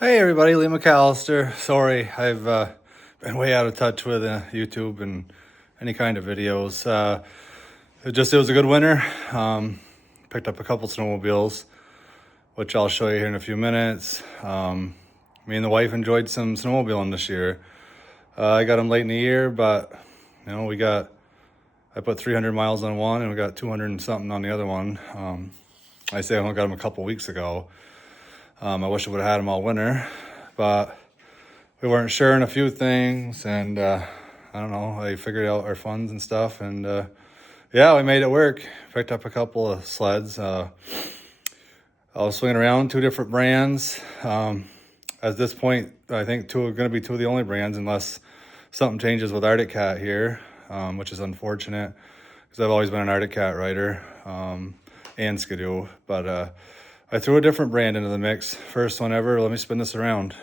Hey everybody, Lee McAllister. Sorry, I've been way out of touch with YouTube and any kind of videos. It was a good winter. Picked up a couple snowmobiles, which I'll show you here in a few minutes. Me and the wife enjoyed some snowmobiling this year. I got them late in the year, but I put 300 miles on one and we got 200 and something on the other one. I only got them a couple weeks ago. I wish I would have had them all winter, but we weren't sure in a few things, and I don't know, I figured out our funds and stuff, and we made it work. Picked up a couple of sleds. I was swinging around 2 different brands. At this point, I think 2 are going to be 2 of the only brands, unless something changes with Arctic Cat here, which is unfortunate, because I've always been an Arctic Cat rider, and skidoo, but I threw a different brand into the mix. First one ever. Let me spin this around.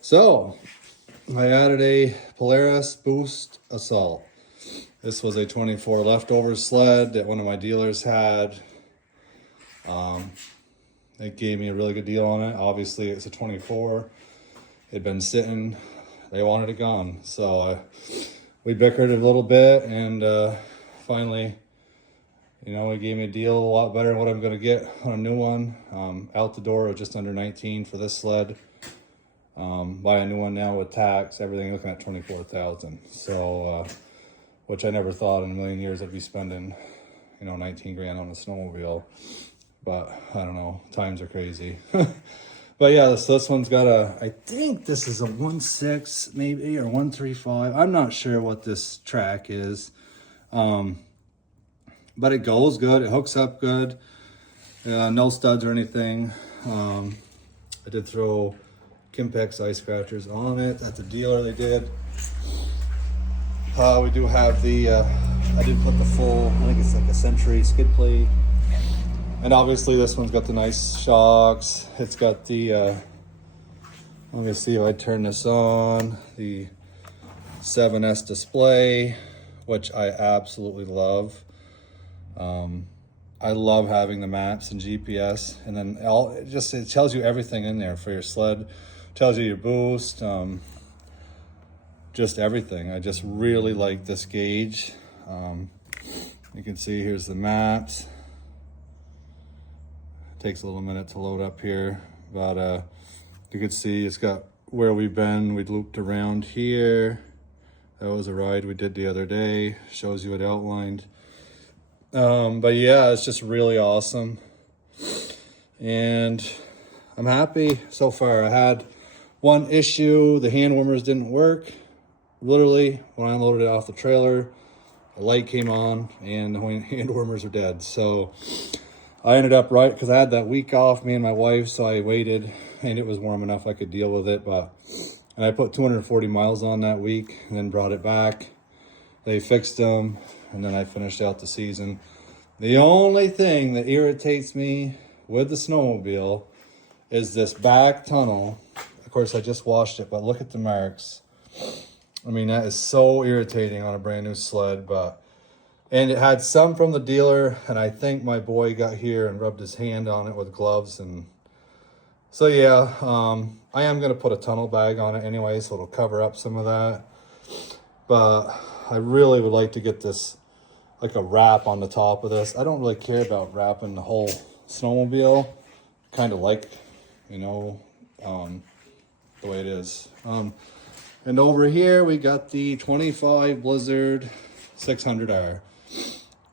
So, I added a Polaris Boost Assault. This was a 24 leftover sled that one of my dealers had. They gave me a really good deal on it. Obviously, it's a 24. It'd been sitting. They wanted it gone. So, we bickered a little bit, and finally, it gave me a deal a lot better than what I'm going to get on a new one. Out the door, just under 19 for this sled. Buy a new one now with tax, everything looking at 24,000. So, which I never thought in a million years I'd be spending, 19 grand on a snowmobile. But I don't know, times are crazy. But yeah, this one's got I think this is a 1.6 maybe, or 1.35. I'm not sure what this track is. But it goes good, it hooks up good, no studs or anything. I did throw Kimpex ice scratchers on it at the dealer, they did. We do have I did put the full, I think it's like a Century skid plate. And obviously this one's got the nice shocks. It's got the, let me see if I turn this on, the 7S display, which I absolutely love. I love having the maps and GPS, and then it tells you everything in there for your sled. Tells you your boost, just everything. I just really like this gauge. You can see here's the maps. Takes a little minute to load up here, but you can see it's got where we've been. We looped around here. That was a ride we did the other day. Shows you it outlined. But yeah, it's just really awesome, and I'm happy so far. I had one issue, the hand warmers didn't work. Literally, when I unloaded it off the trailer, the light came on and the hand warmers are dead. So I ended up because I had that week off, me and my wife, so I waited, and it was warm enough I could deal with it. And I put 240 miles on that week and then brought it back. They fixed them, and then I finished out the season. The only thing that irritates me with the snowmobile is this back tunnel. Of course, I just washed it, but look at the marks. I mean, that is so irritating on a brand new sled, and it had some from the dealer, and I think my boy got here and rubbed his hand on it with gloves. And so yeah, I am going to put a tunnel bag on it anyway, so it'll cover up some of that. But I really would like to get this, like a wrap on the top of this. I don't really care about wrapping the whole snowmobile. Kind of like, the way it is. And over here we got the 25 Blizzard 600R.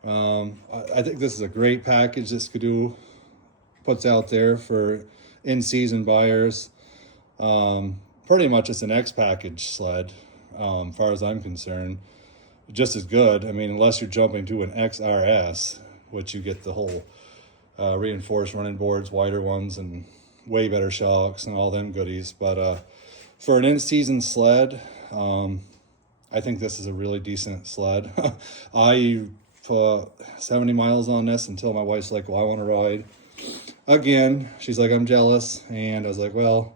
I think this is a great package that Skidoo puts out there for in-season buyers. Pretty much it's an X package sled, as far as I'm concerned. Just as good. I mean, unless you're jumping to an XRS, which you get the whole reinforced running boards, wider ones, and way better shocks and all them goodies. But for an in-season sled, I think this is a really decent sled. I put 70 miles on this until my wife's like, well, I want to ride again. She's like, I'm jealous. And I was like, well,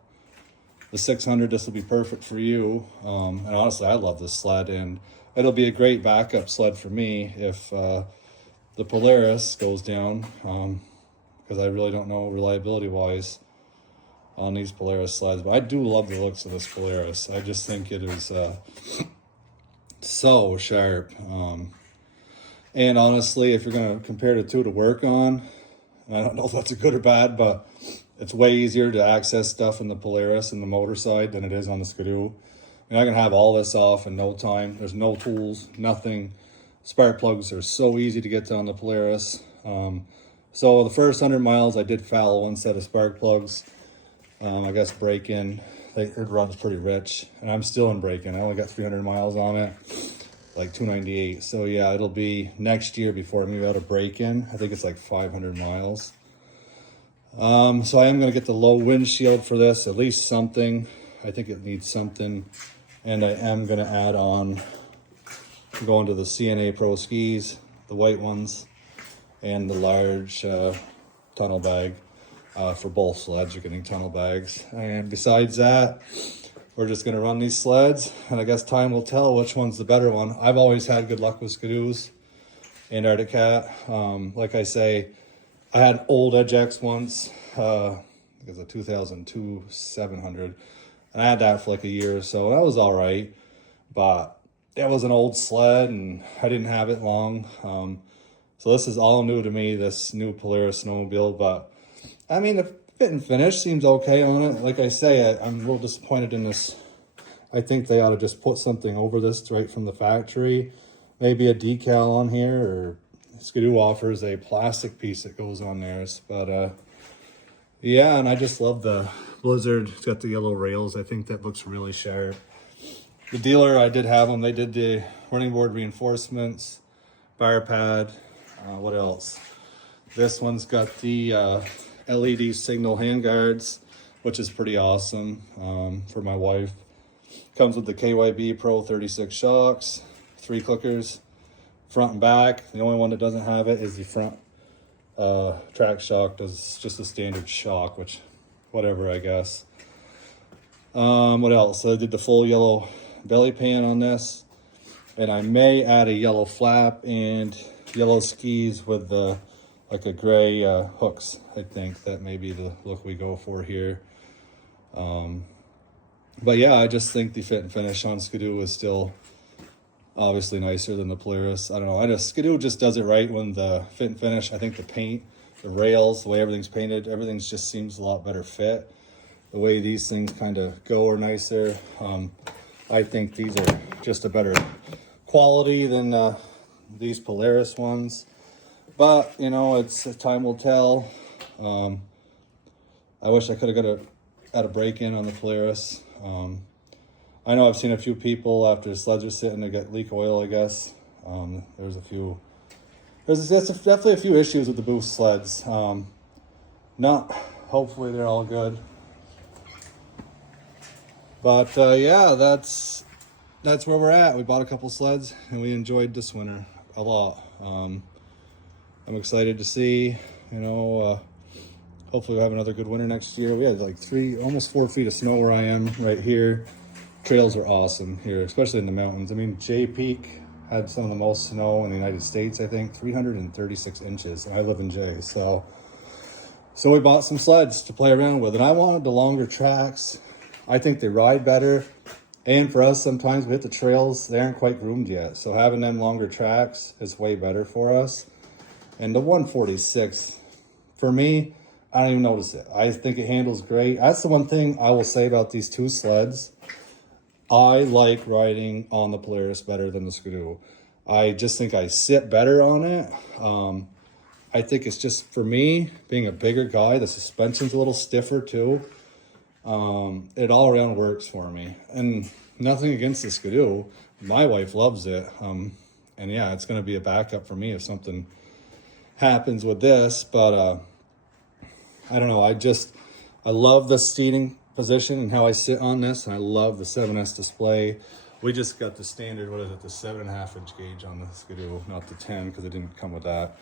the 600, this will be perfect for you. And honestly, I love this sled, and it'll be a great backup sled for me if the Polaris goes down, because I really don't know reliability wise on these Polaris sleds. But I do love the looks of this Polaris. I just think it is so sharp. And honestly, if you're gonna compare the two to work on, I don't know if that's a good or bad, but it's way easier to access stuff in the Polaris and the motor side than it is on the skidoo. I mean, I can have all this off in no time. There's no tools, nothing. Spark plugs are so easy to get to on the Polaris. So the first 100 miles, I did foul one set of spark plugs. I guess break-in, it runs pretty rich, and I'm still in break-in. I only got 300 miles on it, like 298. So yeah, it'll be next year before I move out of break-in. I think it's like 500 miles. So I am gonna get the low windshield for this, at least something. I think it needs something. And I am gonna add on, going to the CNA Pro skis, the white ones, and the large tunnel bag. For both sleds, you're getting tunnel bags. And besides that, we're just gonna run these sleds, and I guess time will tell which one's the better one. I've always had good luck with skidoos and Arctic Cat. Like I say, I had old Edge X once. It was a 2002 700, and I had that for like a year or so. That was all right, but it was an old sled, and I didn't have it long. So this is all new to me, this new Polaris snowmobile, but I mean, the fit and finish seems okay on it. Like I say, I'm a little disappointed in this. I think they ought to just put something over this right from the factory. Maybe a decal on here, or Skidoo offers a plastic piece that goes on theirs. But yeah, and I just love the Blizzard. It's got the yellow rails. I think that looks really sharp. The dealer, I did have them. They did the running board reinforcements, bar pad. What else? This one's got the LED signal handguards, which is pretty awesome for my wife. Comes with the KYB Pro 36 shocks, 3 clickers, front and back. The only one that doesn't have it is the front track shock. Does just a standard shock, which whatever, I guess. What else? So I did the full yellow belly pan on this, and I may add a yellow flap and yellow skis with the like a gray hooks. I think that may be the look we go for here. But yeah, I just think the fit and finish on Skidoo is still obviously nicer than the Polaris. I don't know, Skidoo just does it right when the fit and finish. I think the paint, the rails, the way everything's painted, everything just seems a lot better fit. The way these things kind of go are nicer. I think these are just a better quality than these Polaris ones. But, you know, time will tell. I wish I could have got a break-in on the Polaris. I know I've seen a few people after sleds are sitting to get leak oil, I guess. There's definitely a few issues with the Boost sleds. Hopefully they're all good. But yeah, that's where we're at. We bought a couple sleds and we enjoyed this winter a lot. I'm excited to see, you know, hopefully we'll have another good winter next year. We had like almost 4 feet of snow where I am right here. Trails are awesome here, especially in the mountains. I mean, Jay Peak had some of the most snow in the United States, I think, 336 inches. And I live in Jay, so we bought some sleds to play around with. And I wanted the longer tracks. I think they ride better. And for us, sometimes we hit the trails, they aren't quite groomed yet. So having them longer tracks is way better for us. And the 146, for me, I don't even notice it. I think it handles great. That's the one thing I will say about these two sleds. I like riding on the Polaris better than the Skidoo. I just think I sit better on it. I think it's just, for me, being a bigger guy, the suspension's a little stiffer too. It all around works for me. And nothing against the Skidoo. My wife loves it. And yeah, it's going to be a backup for me if something happens with this. But I don't know. I love the seating position and how I sit on this. And I love the 7S display. We just got the standard, what is it, the 7.5 inch gauge on the Skidoo, not the 10, because it didn't come with that.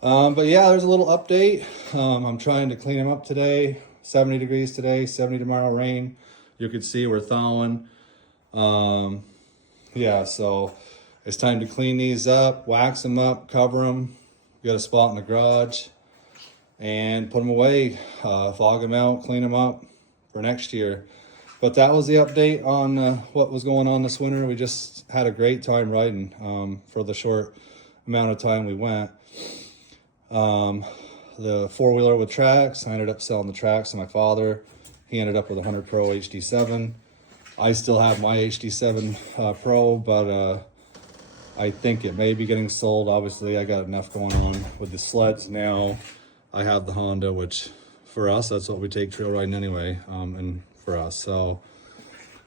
But yeah, there's a little update. I'm trying to clean them up today. 70 degrees today, 70 tomorrow, rain. You can see we're thawing. Yeah, so it's time to clean these up, wax them up, cover them. Got a spot in the garage. and put them away, fog them out, clean them up for next year. But that was the update on what was going on this winter. We just had a great time riding for the short amount of time we went. The four-wheeler with tracks, I ended up selling the tracks to my father. He ended up with a 100 Pro HD7. I still have my HD7 Pro, but I think it may be getting sold. Obviously, I got enough going on with the sleds now. I have the Honda, which for us, that's what we take trail riding anyway, and for us. So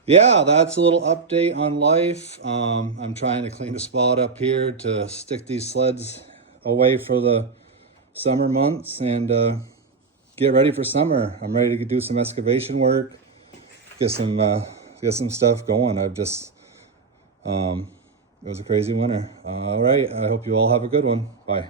yeah, that's a little update on life. I'm trying to clean a spot up here to stick these sleds away for the summer months and get ready for summer. I'm ready to do some excavation work, get some stuff going. I've just it was a crazy winter. All right, I hope you all have a good one. Bye.